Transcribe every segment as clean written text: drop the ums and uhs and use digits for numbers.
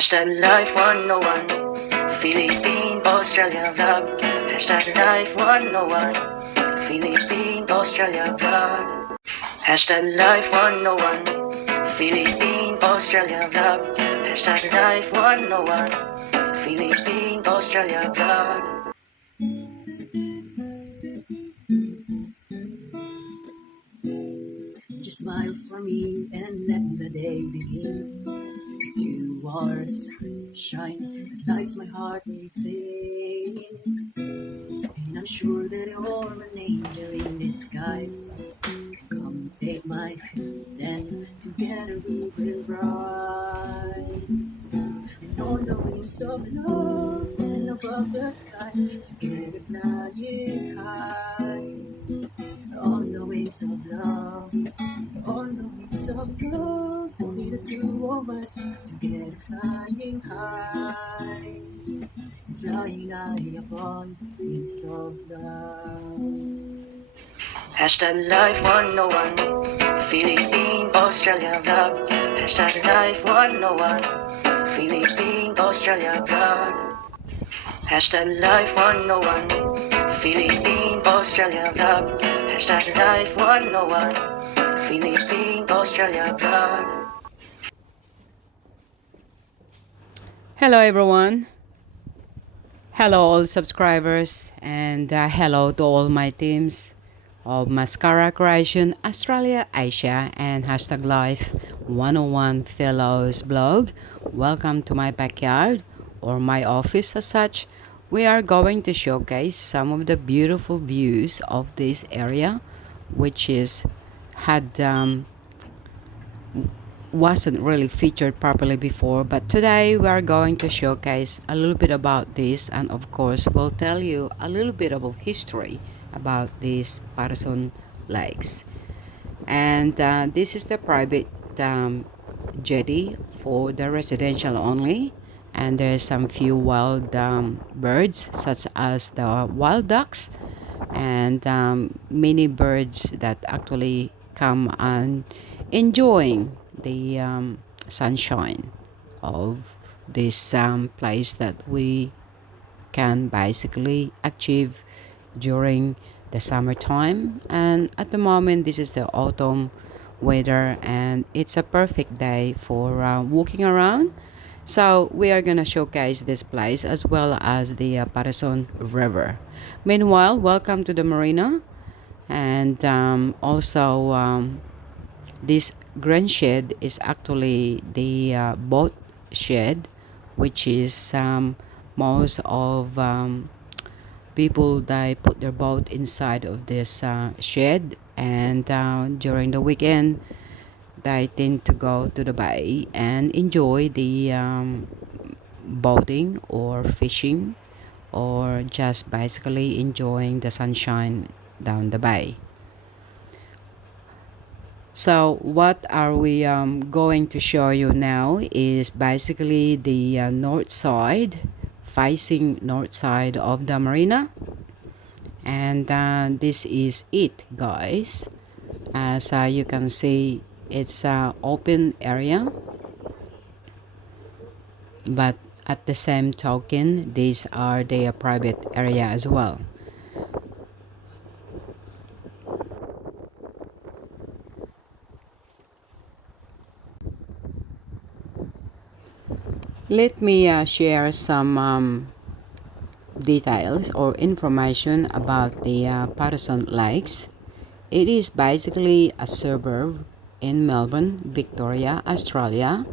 Hashtag Life 101, Philippine Australia Vlog. Hashtag Life 101, Philippine Australia Vlog. Hashtag Life 101, Philippine Australia Vlog. Hashtag Life 101, Philippine Australia Vlog. Just smile for me and let the day begin. 'Cause you are the sunshine that lights my heart within. And I'm sure that you're an angel in disguise. Come take my hand and together we will rise. And on the wings of love and above the sky, together flying high. On the wings of love, on the wings of love, only the two of us together flying high, flying high upon the wings of love. Hashtag Life 101, Philippine Australia Vlog. Hashtag Life 101, Philippine Australia Vlog. Hashtag Life 101, Philippine Australia Vlog. Hashtag Life 101, Philippine Australia Vlog. Hello everyone. Hello all subscribers, and hello to all my teams of Mascara Creation Australia Asia and Hashtag Life 101 Fellows blog. Welcome to my backyard, or my office as such. We are going to showcase some of the beautiful views of this area, which wasn't really featured properly before, but today we are going to showcase a little bit about this, and of course we'll tell you a little bit about history about these Patterson Lakes. And this is the private jetty for the residential only, and there's some few wild birds such as the wild ducks and many birds that actually come and enjoying the sunshine of this place that we can basically achieve during the summertime. And at the moment this is the autumn weather, and it's a perfect day for walking around. So we are gonna showcase this place as well as the Patterson River. Meanwhile, welcome to the marina, and also this green shed is actually the boat shed, which is most of people, they put their boat inside of this shed, and during the weekend they tend to go to the bay and enjoy the boating or fishing, or just basically enjoying the sunshine down the bay. So what are we going to show you now is basically the north side, facing north side of the marina. And this is it, guys. As you can see, it's an open area, but at the same token these are the private area as well. Let me share some details or information about the Patterson Lakes. It is basically a suburb in Melbourne, Victoria, Australia,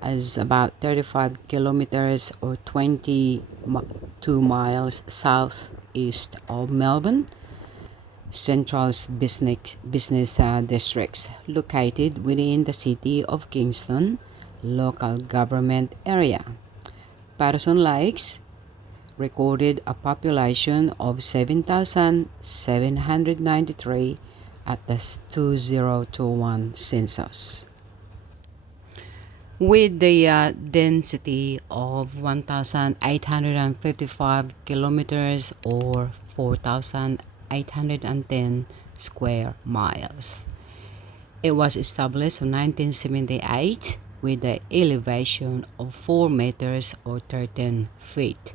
as about 35 kilometers or 22 miles southeast of Melbourne. Central's business districts located within the city of Kingston local government area. Patterson Lakes recorded a population of 7,793 at the 2021 census, with the density of 1,855 kilometers or 4,810 square miles. It was established in 1978 with an elevation of 4 meters or 13 feet.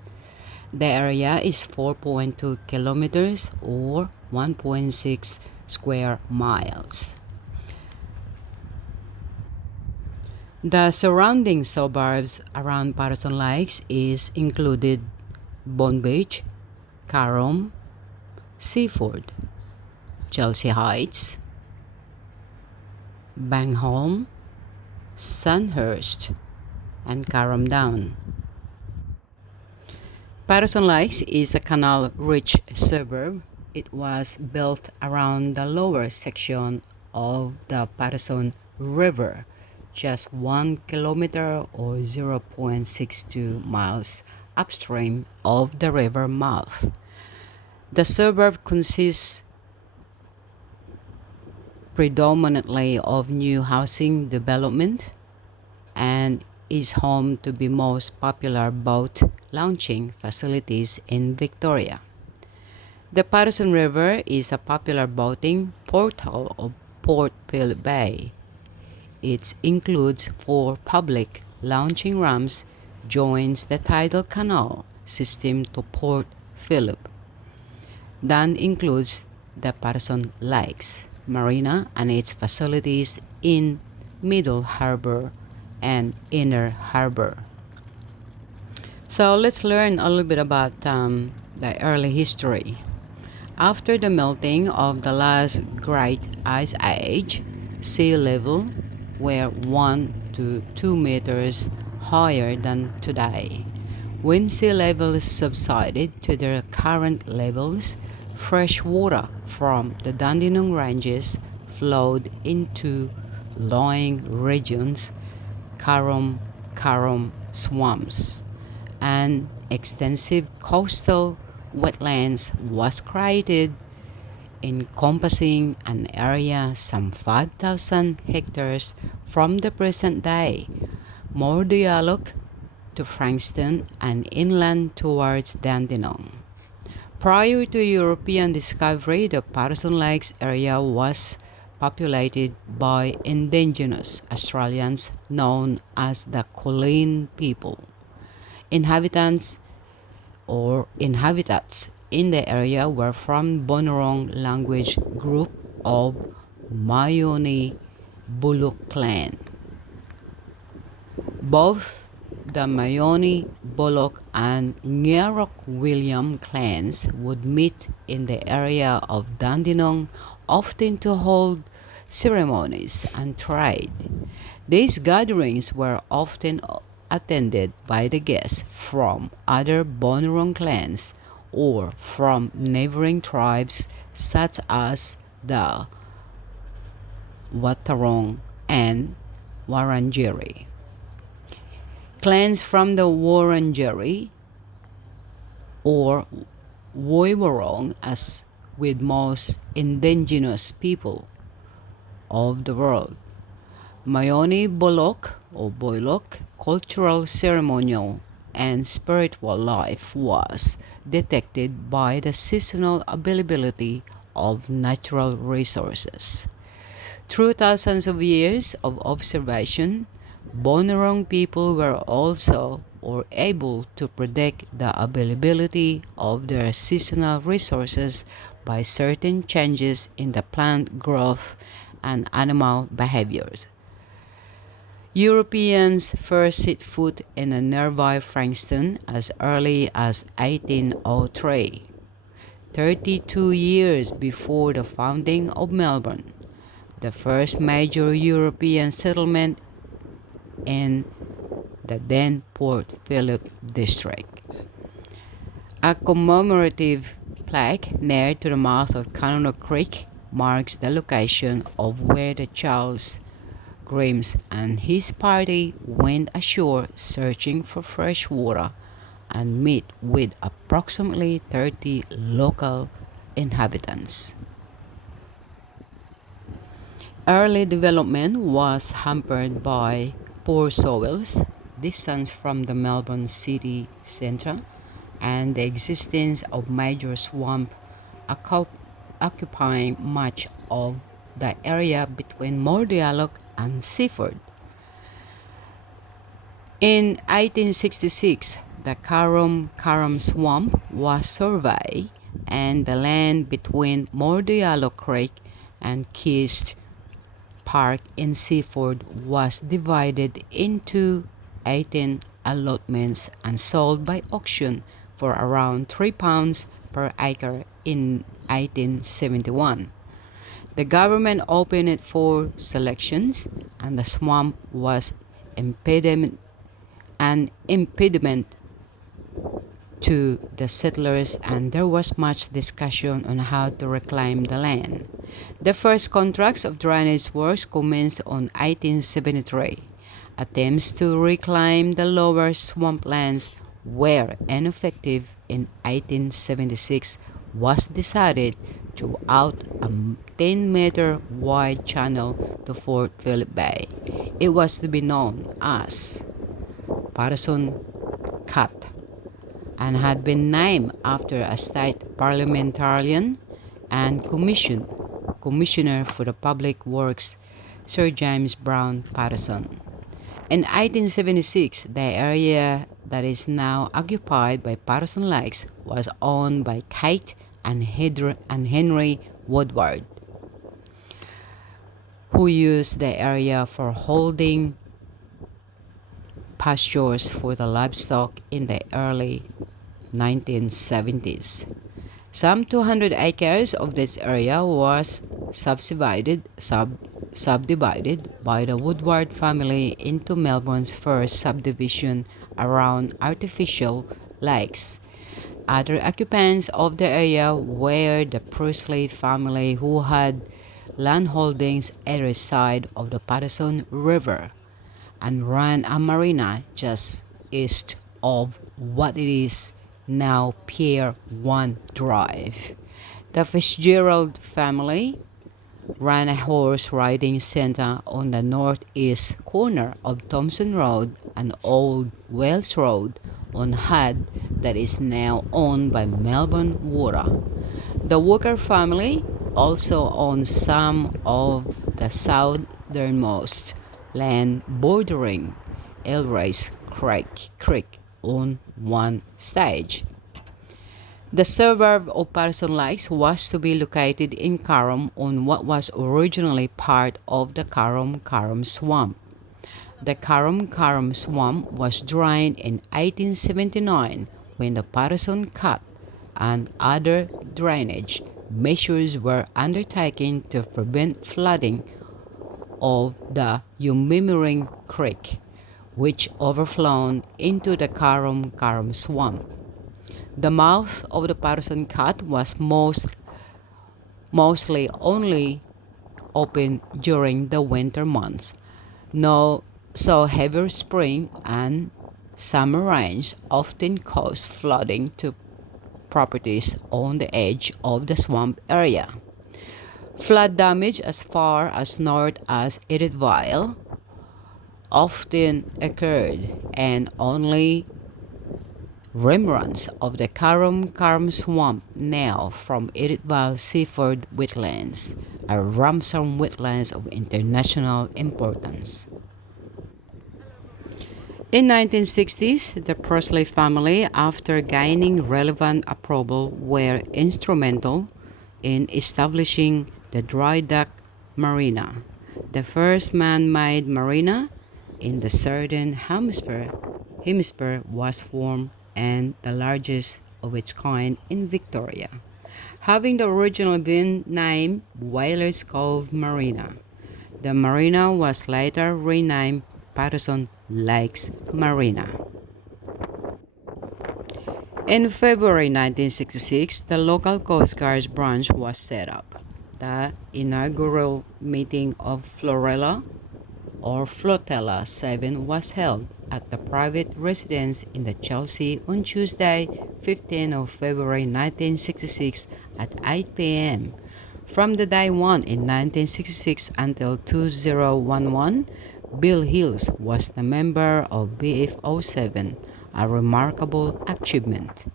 The area is 4.2 kilometers or 1.6 square miles. The surrounding suburbs around Patterson Lakes is included Bond Beach, Carom, Seaford, Chelsea Heights, Bangholm, Sandhurst, and Carom Down. Patterson Lakes is a canal-rich suburb. It was built around the lower section of the Patterson River, just 1 kilometer or 0.62 miles upstream of the river mouth. The suburb consists predominantly of new housing development and is home to the most popular boat launching facilities in Victoria. The Patterson River is a popular boating portal of Port Phillip Bay. It includes 4 public launching ramps, joins the tidal canal system to Port Phillip. Then includes the Patterson Lakes Marina and its facilities in Middle Harbour and Inner Harbour. So let's learn a little bit about the early history. After the melting of the last great ice age, sea level were 1 to 2 meters higher than today. When sea levels subsided to their current levels, fresh water from the Dandenong Ranges flowed into low-lying regions, Carom swamps, and extensive coastal wetlands was created, encompassing an area some 5,000 hectares from the present day Mordialloc to Frankston and inland towards Dandenong. Prior to European discovery, the Patterson Lakes area was populated by indigenous Australians known as the Kulin people. Inhabitants in the area were from Bonorong language group of Mayoni Buluk clan. Both the Mayoni, Bullock, and Nyarok William clans would meet in the area of Dandenong, often to hold ceremonies and trade. These gatherings were often attended by the guests from other Bonorong clans or from neighboring tribes such as the Watarong and Wurundjeri. Clans from the Wurundjeri or Woiwurrung, as with most indigenous people of the world. Mayoni Bolok or Boilok cultural, ceremonial, and spiritual life was detected by the seasonal availability of natural resources. Through thousands of years of observation, Bonorong people were also able to predict the availability of their seasonal resources by certain changes in the plant growth and animal behaviors. Europeans first set foot in a nearby Frankston as early as 1803, 32 years before the founding of Melbourne, the first major European settlement in the then Port Phillip district. A commemorative plaque near to the mouth of Cannono Creek marks the location of where the Charles Grimes and his party went ashore searching for fresh water and met with approximately 30 local inhabitants. Early development was hampered by poor soils, distance from the Melbourne city centre, and the existence of major swamp occupying much of the area between Mordialloc and Seaford. In 1866, the Karum Swamp was surveyed and the land between Mordiallo Creek and Kist Park in Seaford was divided into 18 allotments and sold by auction for around £3 per acre in 1871. The government opened it for selections, and the swamp was impediment an impediment to the settlers, and there was much discussion on how to reclaim the land. The first contracts of drainage works commenced on 1873. Attempts to reclaim the lower swamplands were ineffective. In 1876 was decided to out a 10-meter wide channel to Fort Phillip Bay. It was to be known as Patterson Cut and had been named after a state parliamentarian and commissioner for the public works, Sir James Brown Patterson. In 1876, the area that is now occupied by Patterson Lakes was owned by Kate and Henry Woodward, who used the area for holding pastures for the livestock in the early 1970s. Some 200 acres of this area was subdivided by the Woodward family into Melbourne's first subdivision around artificial lakes. Other occupants of the area were the Priestley family, who had land holdings either side of the Patterson River and ran a marina just east of what it is now Pier 1 Drive. The Fitzgerald family ran a horse riding center on the northeast corner of Thompson Road and Old Wells Road on Hudd that is now owned by Melbourne Water. The Walker family also owns some of the southernmost land bordering Elrace Creek on one stage. The suburb of Patterson Lakes was to be located in Karum on what was originally part of the Karum Swamp. The Karum Swamp was drained in 1879 when the Patterson Cut and other drainage measures were undertaken to prevent flooding of the Umimiring Creek, which overflowed into the Karum Swamp. The mouth of the Patterson Cut was mostly only open during the winter months. So heavy spring and summer rains often cause flooding to properties on the edge of the swamp area. Flood damage as far as north as Edithville often occurred, and only remnants of the Karum Swamp now from Edithville Seaford wetlands are Ramsar wetlands of international importance. In 1960s, the Priestley family, after gaining relevant approval, were instrumental in establishing the dry dock marina, the first man-made marina in the southern hemisphere was formed and the largest of its kind in Victoria, having originally been named Whalers Cove Marina. The marina was later renamed Patterson Lakes Marina. In February 1966, the local Coast Guard's branch was set up. The inaugural meeting of Flotilla 7 was held at the private residence in the Chelsea on Tuesday, 15th of February 1966 at 8 p.m. From the day 1 in 1966 until 2011, Bill Hills was the member of BF07, a remarkable achievement.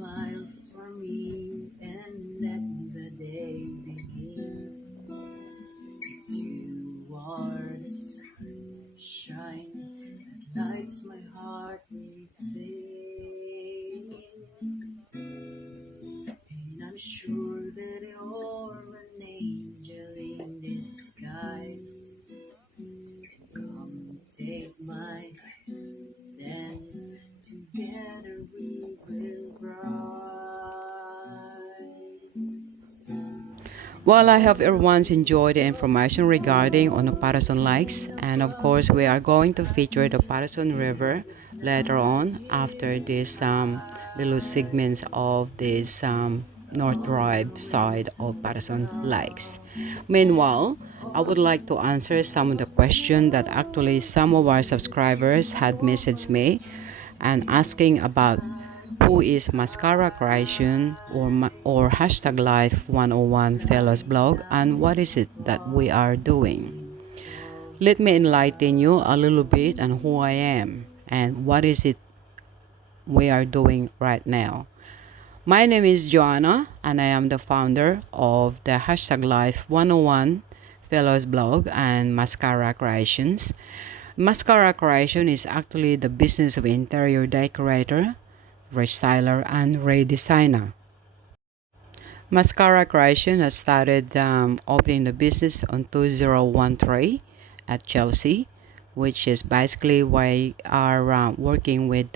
smile for me and let the day begin. 'Cause you are the sunshine that lights my heart within. And I'm sure that you're an angel in disguise. Come take my hand, and together we will rise. Well, I hope everyone's enjoyed the information regarding on the Patterson Lakes, and of course, we are going to feature the Patterson River later on after this little segments of this North Drive side of Patterson Lakes. Meanwhile, I would like to answer some of the questions that actually some of our subscribers had messaged me and asking about who is Mascara Creation or hashtag Life 101 Fellows blog and what is it that we are doing. Let me enlighten you a little bit on who I am and what is it we are doing right now. My name is Joanna and I am the founder of the hashtag Life 101 Fellows blog and Mascara Creations. Mascara Creation is actually the business of interior decorator, restyler, and redesigner. Mascara Creation has started opening the business on 2013 at Chelsea, which is basically we are working with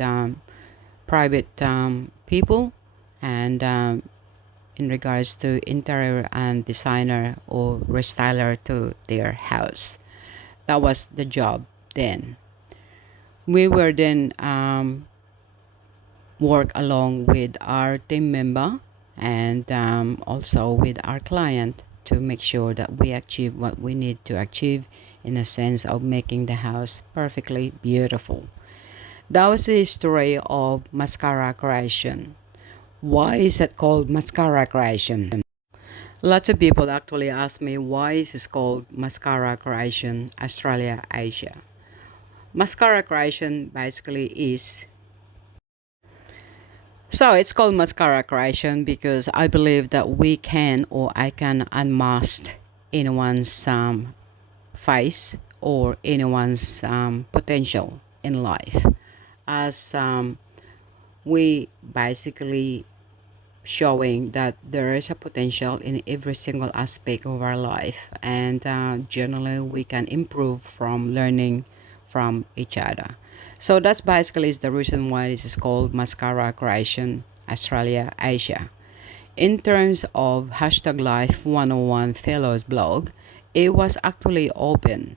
private people and in regards to interior and designer or restyler to their house. That was the job then. We were then work along with our team member and also with our client to make sure that we achieve what we need to achieve in a sense of making the house perfectly beautiful. That was the history of Mascara Creation. Why is it called Mascara Creation? Lots of people actually ask me why is it called Mascara Creation Australia Asia. Mascara Creation basically is so it's called mascara creation because I believe that we can or I can unmask anyone's face or anyone's potential in life as we basically showing that there is a potential in every single aspect of our life and generally we can improve from learning from each other. So that's basically is the reason why this is called Mascara Creation Australia Asia. In terms of hashtag Life 101 Fellows blog, it was actually open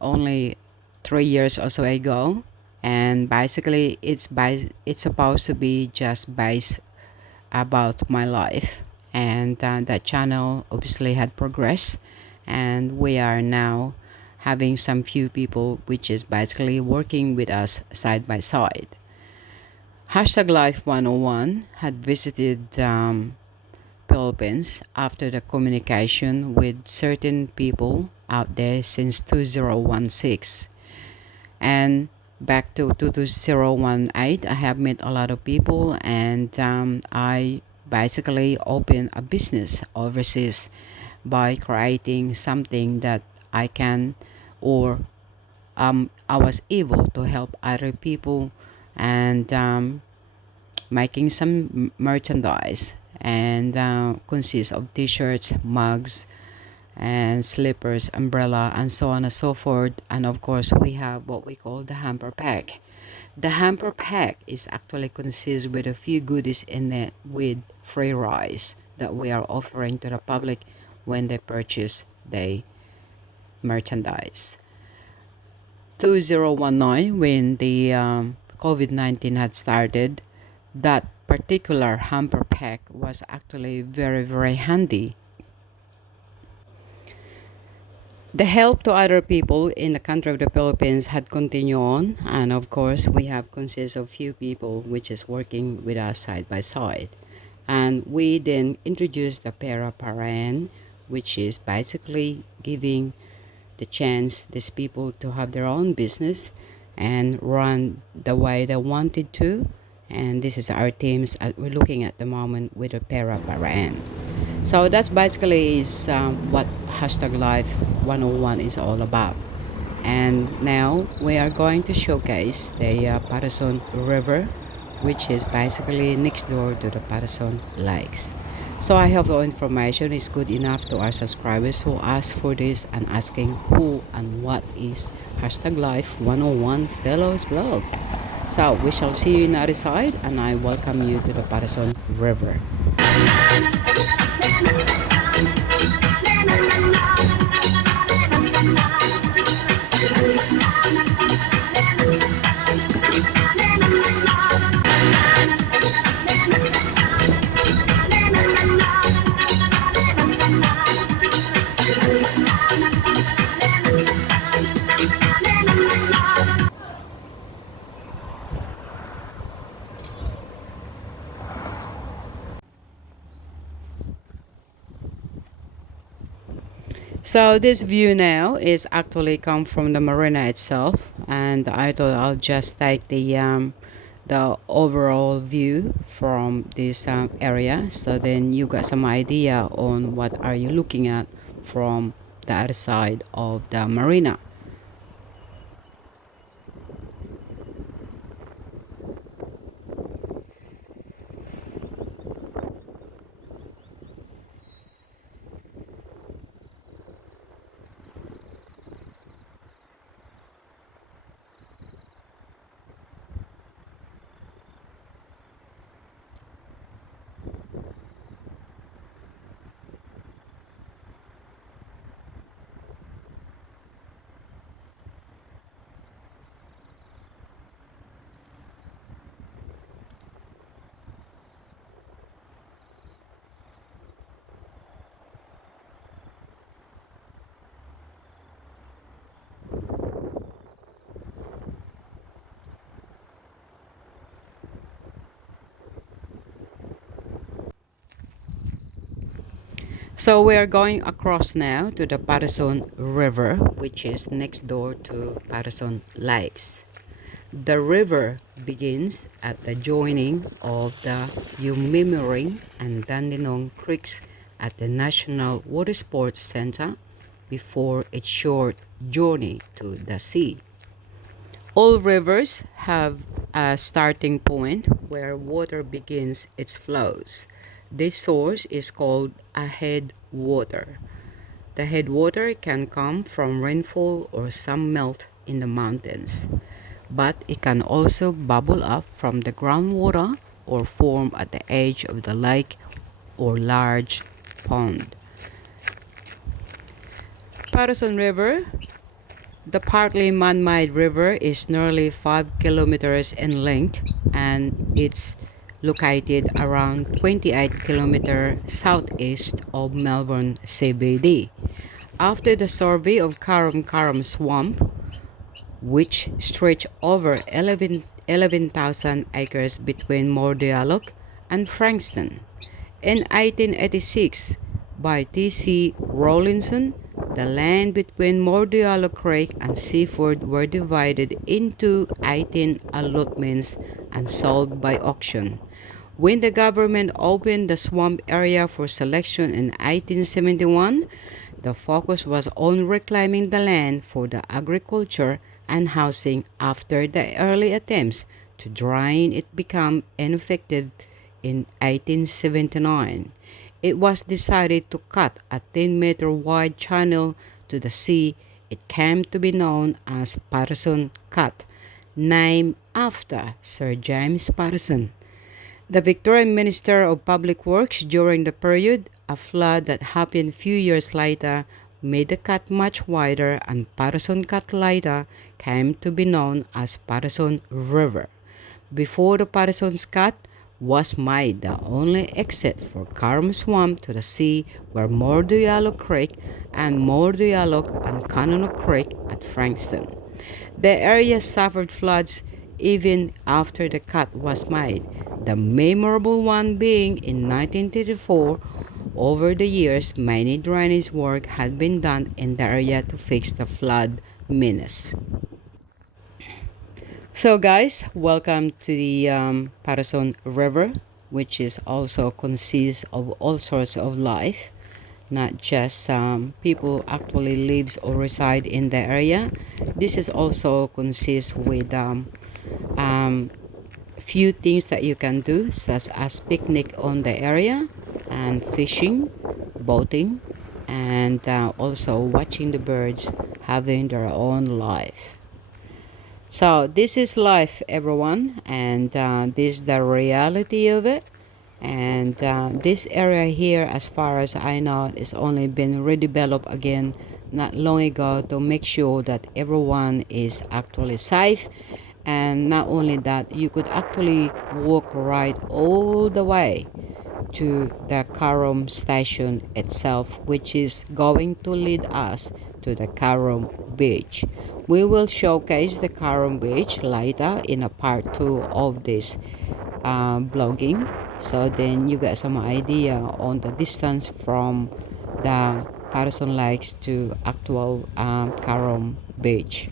only 3 years or so ago, and basically it's supposed to be just based about my life, and that channel obviously had progressed, and we are now having some few people which is basically working with us side by side. Hashtag Life 101 had visited Philippines after the communication with certain people out there since 2016. And back to 2018, I have met a lot of people and I basically opened a business overseas by creating something that I can or I was able to help other people and making some merchandise and consists of t-shirts, mugs, and slippers, umbrella, and so on and so forth. And of course, we have what we call the hamper pack. The hamper pack is actually consists with a few goodies in it with free rice that we are offering to the public when they purchase the merchandise. 2019, when the COVID-19 had started, that particular hamper pack was actually very, very handy. The help to other people in the country of the Philippines had continued on, and of course, we have consists of few people which is working with us side by side. And we then introduced the Pera Paran, which is basically giving the chance these people to have their own business and run the way they wanted to And this is our teams we're looking at the moment with the para paraan. So that's basically is what hashtag life 101 is all about. And now we are going to showcase the Patterson River, which is basically next door to the Patterson Lakes. So I hope the information is good enough to our subscribers who ask for this and asking who and what is hashtag life 101 fellows blog. So we shall see you in the other side, and I welcome you to the Patterson River. So this view now is actually come from the marina itself, and I thought I'll just take the overall view from this area, so then you got some idea on what are you looking at from the other side of the marina. So we are going across now to the Patterson River, which is next door to Patterson Lakes. The river begins at the joining of the Umimiring and Dandenong Creeks at the National Water Sports Center before its short journey to the sea. All rivers have a starting point where water begins its flows. This source is called a headwater. The headwater can come from rainfall or some melt in the mountains, but it can also bubble up from the groundwater or form at the edge of the lake or large pond. Patterson River, the partly man-made river, is nearly 5 kilometers in length, and it's located around 28 kilometers southeast of Melbourne CBD. After the survey of Karam Karam Swamp, which stretch over 11,000 acres between Mordialloc and Frankston. In 1886, by T.C. Rawlinson, the land between Mordialloc Creek and Seaford were divided into 18 allotments and sold by auction. When the government opened the swamp area for selection in 1871, the focus was on reclaiming the land for the agriculture and housing after the early attempts to drain it became ineffective in 1879. It was decided to cut a 10-meter wide channel to the sea. It came to be known as Patterson Cut, named after Sir James Patterson, the Victorian Minister of Public Works during the period. A flood that happened few years later made the cut much wider, and Patterson Cut later came to be known as Patterson River. Before the Patterson's Cut was made, the only exit for Karam Swamp to the sea were Mordialloc Creek and Mordialloc and Cannonock Creek at Frankston. The area suffered floods even after the cut was made, the memorable one being in 1934. Over the years, many drainage work had been done in the area to fix the flood menace. So, guys, welcome to the Parason River, which is also consists of all sorts of life, not just people actually lives or reside in the area. This is also consists with um, few things that you can do, such as picnic on the area and fishing, boating, and also watching the birds having their own life. So this is life, everyone, and this is the reality of it. And this area here, as far as I know, is only been redeveloped again not long ago to make sure that everyone is actually safe. And not only that, you could actually walk right all the way to the Karom station itself, which is going to lead us to the Karom beach. We will showcase the Karom beach later in a part 2 of this blogging, so then you get some idea on the distance from the Patterson Lakes to actual Karom beach.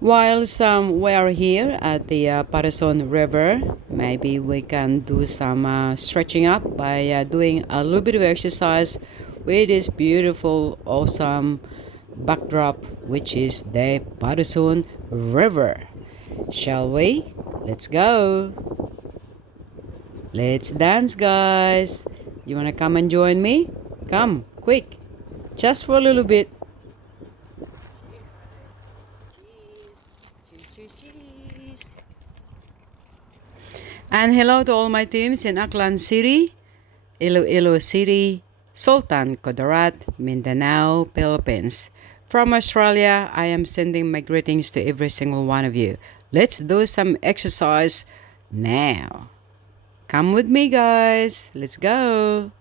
While some we are here at the Patterson River, maybe we can do some stretching up by doing a little bit of exercise with this beautiful, awesome backdrop, which is the Patterson River. Shall we? Let's go. Let's dance, guys. You wanna come and join me? Come, quick. Just for a little bit. Cheers, cheers, cheers. And hello to all my teams in Aklan City, Iloilo City, Sultan Kudarat, Mindanao, Philippines. From Australia, I am sending my greetings to every single one of you. Let's do some exercise now. Come with me, guys. Let's go.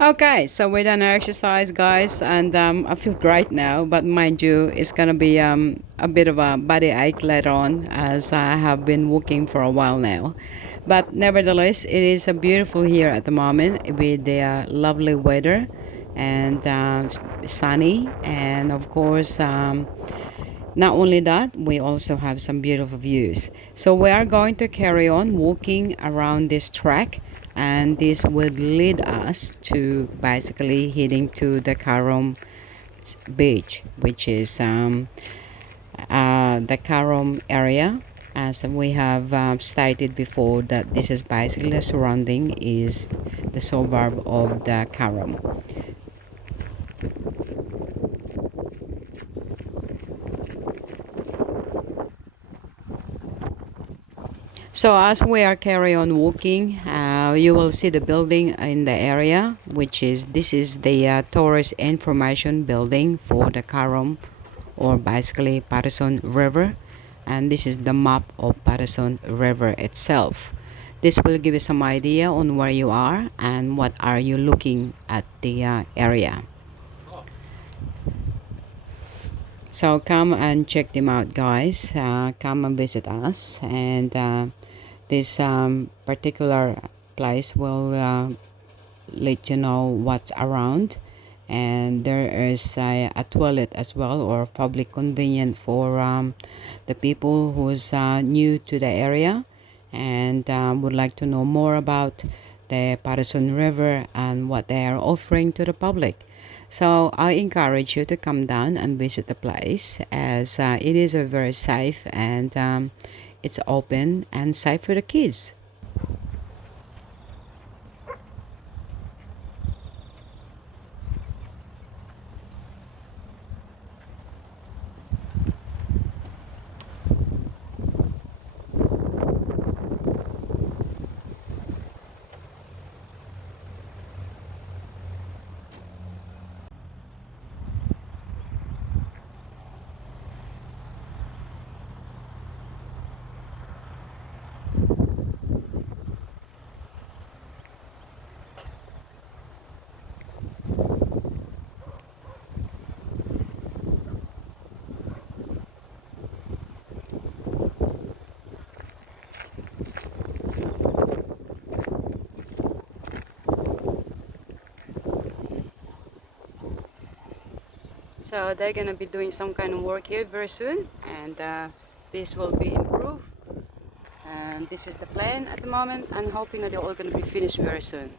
Okay, so we're done our exercise, guys, and I feel great now. But mind you, it's gonna be a bit of a body ache later on, as I have been walking for a while now. But nevertheless, it is beautiful here at the moment with the lovely weather and sunny, and of course. Not only that, we also have some beautiful views. So we are going to carry on walking around this track, and this would lead us to basically heading to the Karom beach, which is the Karom area. As we have stated before, that this is basically the surrounding is the suburb of the Karom. So as we are carry on walking, you will see the building in the area, which is this is the tourist information building for the Karom, or basically Patterson River, and this is the map of Patterson River itself. This will give you some idea on where you are and what are you looking at the area. So come and check them out, guys. Come and visit us, and this particular place will let you know what's around. And there is a toilet as well, or public convenient for the people who's new to the area and would like to know more about the Patterson River and what they are offering to the public. So I encourage you to come down and visit the place, as it is a very safe, and it's open and safe for the kids. So they're gonna be doing some kind of work here very soon, and this will be improved. And this is the plan at the moment. I'm hoping that they're all gonna be finished very soon.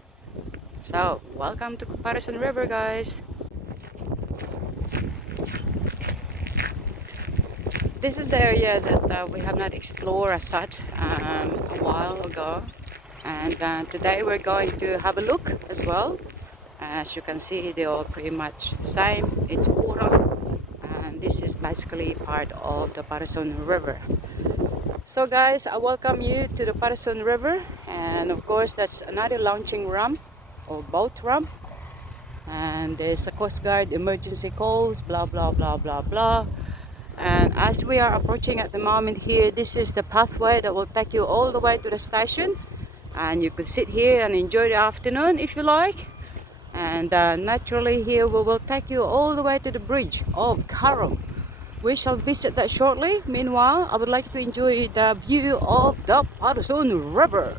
So welcome to Patterson River, guys. This is the area that we have not explored as such a while ago, and today we're going to have a look as well. As you can see, they're all pretty much the same. It's water, and this is basically part of the Patterson River. So guys, I welcome you to the Patterson River, and of course that's another launching ramp or boat ramp, and there's a Coast Guard emergency calls, blah blah blah blah blah. And as we are approaching at the moment here, this is the pathway that will take you all the way to the station, and you could sit here and enjoy the afternoon if you like. And naturally here we will take you all the way to the bridge of Karom. We shall visit that shortly. Meanwhile, I would like to enjoy the view of the Patterson River.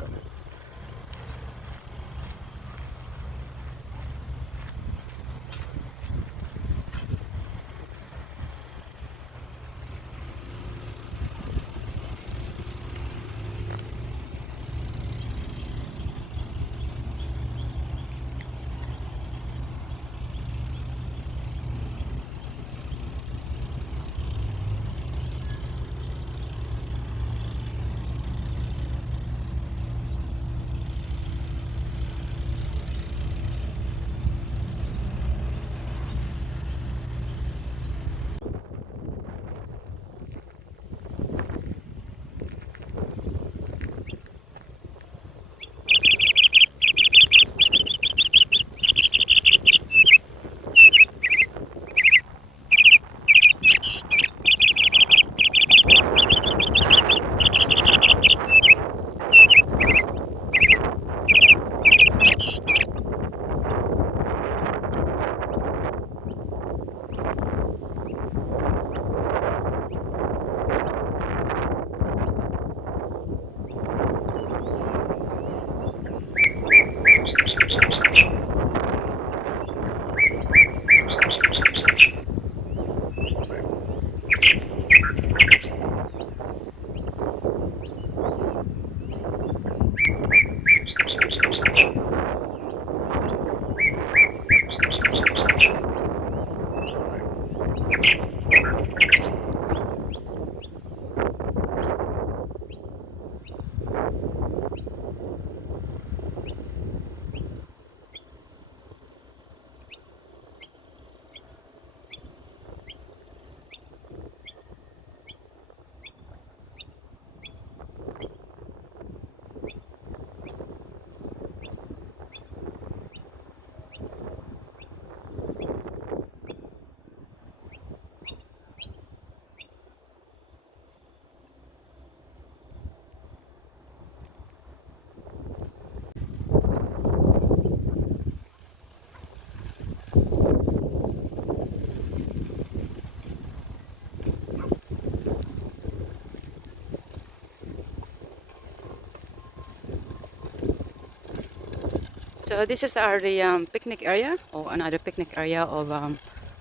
So this is our the picnic area, or another picnic area of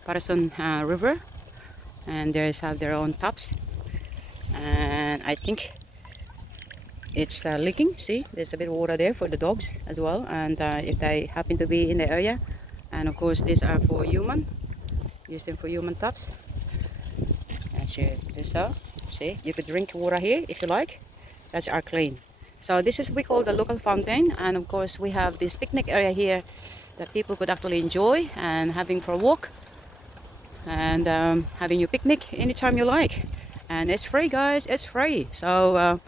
Parason River, and there's have their own tops, and I think it's leaking. See, there's a bit of water there for the dogs as well, and if they happen to be in the area. And of course these are for human, use them for human tops. As you do so, see, you could drink water here if you like. That's our clean. So this is we call the local fountain, and of course we have this picnic area here that people could actually enjoy and having for a walk and having your picnic anytime you like. And it's free, guys, it's free. So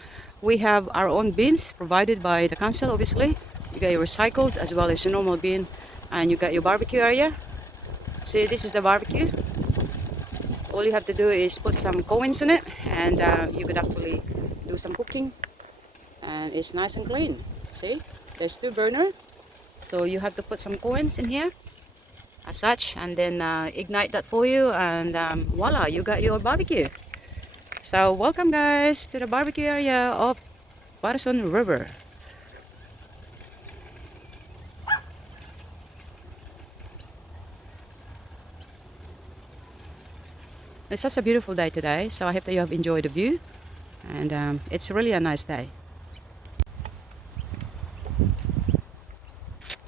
we have our own bins provided by the council. Obviously you get your recycled as well as your normal bin, and you got your barbecue area. See, this is the barbecue. All you have to do is put some coins in it, and you could actually do some cooking, and it's nice and clean. See, there's 2 burner, so you have to put some coins in here as such, and then ignite that for you, and voila, you got your barbecue. So welcome, guys, to the barbecue area of Parason River. It's such a beautiful day today, so I hope that you have enjoyed the view, and it's really a nice day.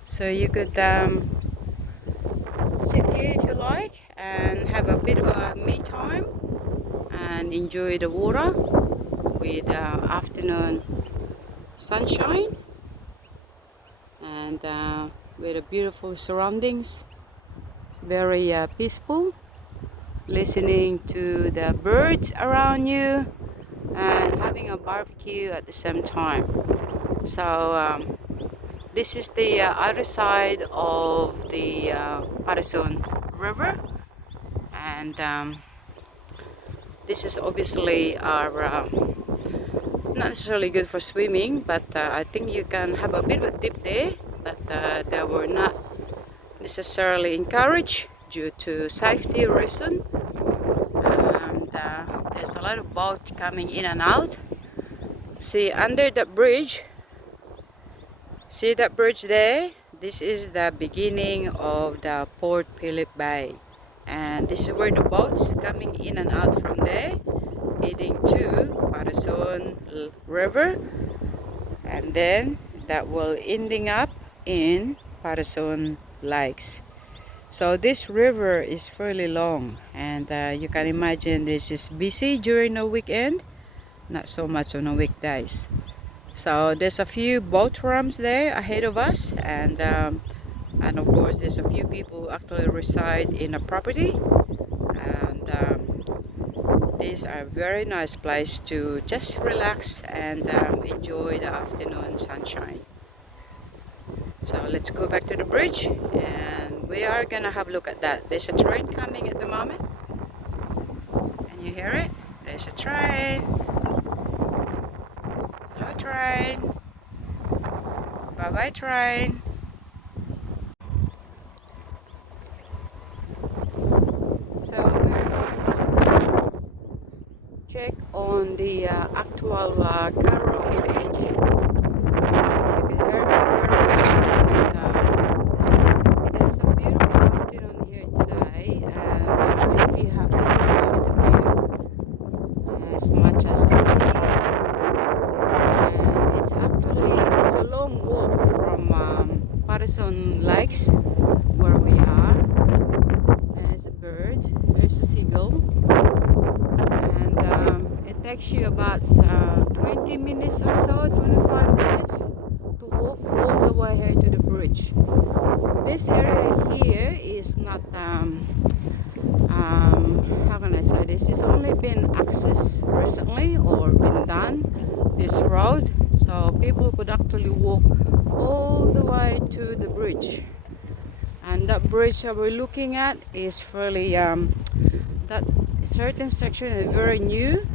So you could sit here if you like and have a bit of a me time and enjoy the water with afternoon sunshine, and with the beautiful surroundings, very peaceful, listening to the birds around you and having a barbecue at the same time. So this is the other side of the Parason River, and this is obviously our not necessarily good for swimming, but I think you can have a bit of a dip there, but they were not necessarily encouraged due to safety reason. And there's a lot of boats coming in and out. See, under that bridge, see that bridge there? This is the beginning of the Port Phillip Bay, and this is where the boats coming in and out from there, heading to Parason River, and then that will ending up in Parason Lakes. So this river is fairly long, and you can imagine this is busy during the weekend, not so much on the weekdays. So there's a few boat ramps there ahead of us, and of course there's a few people who actually reside in a property, and these are a very nice place to just relax and enjoy the afternoon sunshine. So let's go back to the bridge, and we are gonna have a look at that. There's a train coming at the moment. Can you hear it? There's a train. Hello, train. Bye-bye, train. So we're going to check on the actual Carol image. It's a beautiful afternoon here today, and I hope you have enjoyed the view as much as I did. And it's a long walk from Parason Lakes, where we are. There's a bird, there's a seagull, and it takes you about 20 minutes or so, 25 minutes to walk all the way here to the bridge. This area here is not how can I say this, it's only been accessed recently or been done, this road, so people could actually walk all the way to the bridge. And that bridge that we're looking at is fairly that certain section is very new,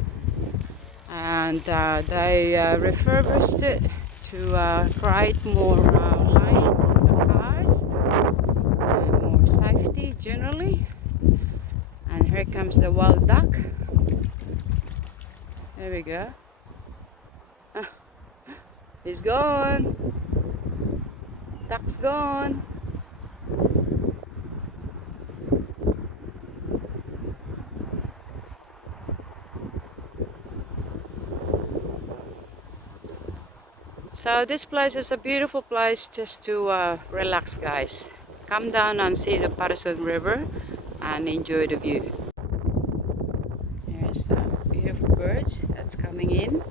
and they refurbished it to create more lane for the cars and more safety generally. And here comes the wild duck. There we go. He's gone. Duck's gone. So this place is a beautiful place just to relax, guys. Come down and see the Patterson River and enjoy the view. There's beautiful birds that's coming in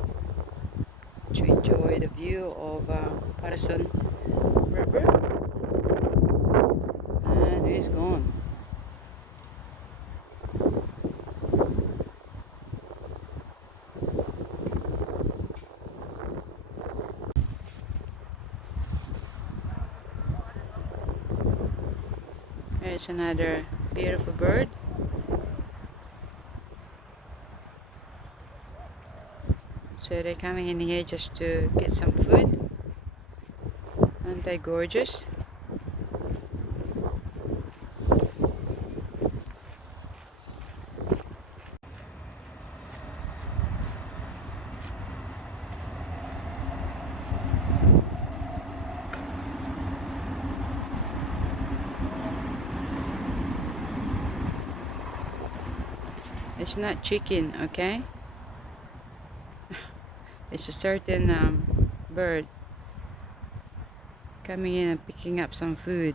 to enjoy the view of Patterson River, and it's gone. There's another beautiful bird. So they're coming in here just to get some food. Aren't they gorgeous? It's not chicken, okay? It's a certain bird coming in and picking up some food.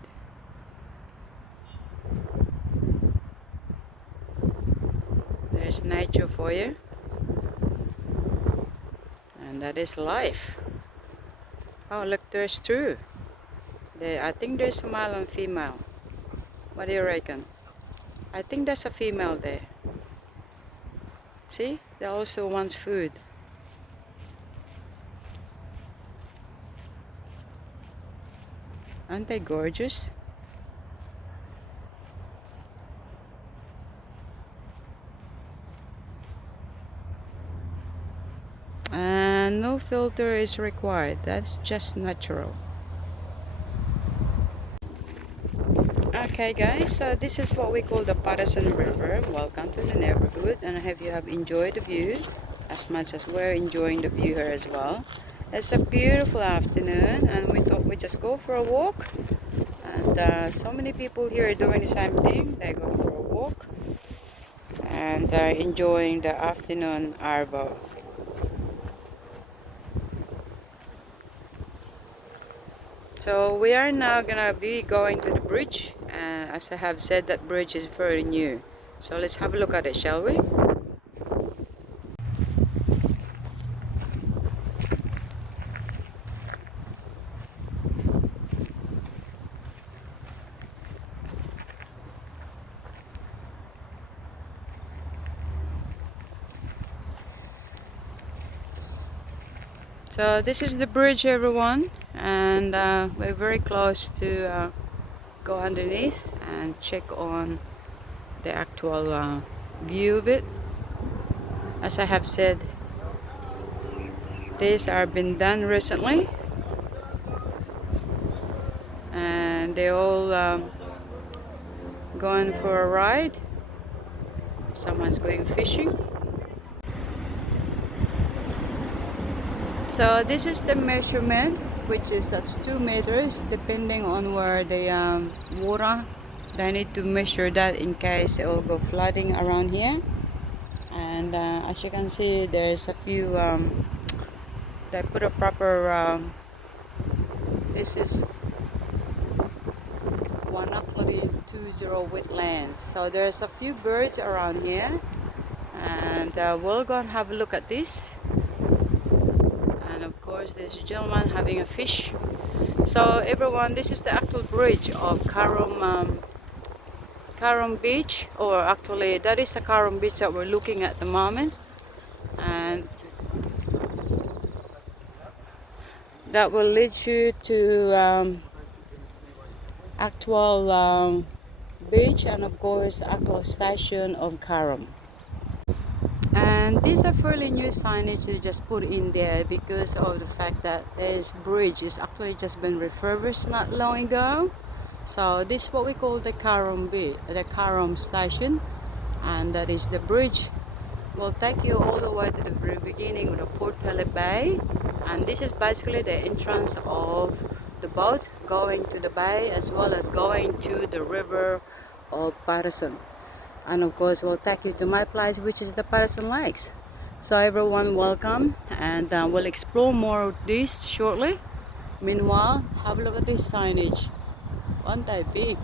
There's nature for you, and that is life. Oh, look, there's two. I think there's a male and female. What do you reckon? I think there's a female there. See, they also wants food. Aren't they gorgeous? And no filter is required. That's just natural. Okay guys, so this is what we call the Patterson River. Welcome to the neighborhood, and I hope you have enjoyed the view as much as we're enjoying the view here as well. It's a beautiful afternoon, and we thought we'd just go for a walk. And so many people here are doing the same thing. They're going for a walk and enjoying the afternoon arvo. So we are now gonna be going to the bridge, and as I have said, that bridge is very new. So let's have a look at it, shall we? So this is the bridge, everyone, and we're very close to go underneath and check on the actual view of it. As I have said, these are been done recently, and they all going for a ride. Someone's going fishing. So this is the measurement, which is that's 2 meters, depending on where the water. They need to measure that in case it will go flooding around here. And as you can see, there's a few. They put a proper. This is 120 wetlands. So there's a few birds around here, and we'll go and have a look at this. Of course, there's a gentleman having a fish. So everyone, this is the actual bridge of Karum Beach, or actually that is a Karum Beach that we're looking at the moment, and that will lead you to actual beach, and of course actual station of Karum. And these are fairly new signage to just put in there because of the fact that this bridge is actually just been refurbished not long ago. So this is what we call the Karum station, and that is the bridge. Will take you all the way to the very beginning of the Port Phillip Bay, and this is basically the entrance of the boat going to the bay as well as going to the river of Patterson. And of course, we'll take you to my place, which is the Patterson Lakes. So everyone, welcome, and we'll explore more of this shortly. Meanwhile, have a look at this signage. Aren't they big?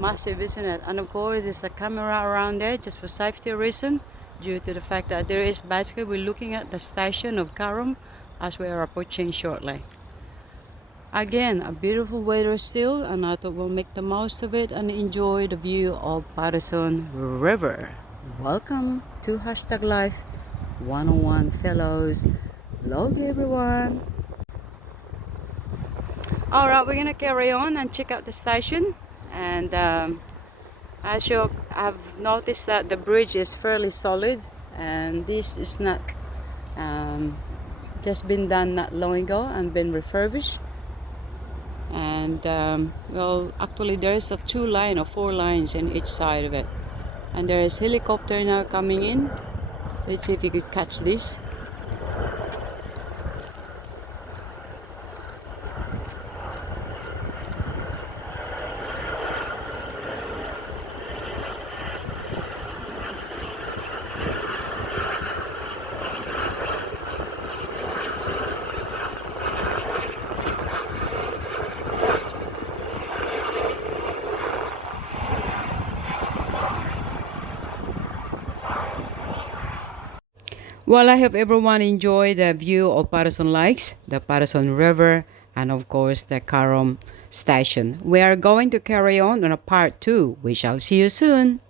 Massive, isn't it? And of course, there's a camera around there just for safety reason, due to the fact that there is basically we're looking at the station of Karum as we are approaching shortly. Again, a beautiful weather still, and I thought we'll make the most of it and enjoy the view of Patterson River. Welcome to Hashtag Life 101 Fellows. Vlog everyone. Alright, we're gonna carry on and check out the station. And as you have noticed that the bridge is fairly solid, and this is not just been done not long ago and been refurbished. And well, actually there's a 2 line or 4 lines in each side of it, and there is helicopter now coming in. Let's see if you could catch this. Well, I hope everyone enjoyed the view of Patterson Lakes, the Patterson River, and of course the Karum station. We are going to carry on a part 2. We shall see you soon.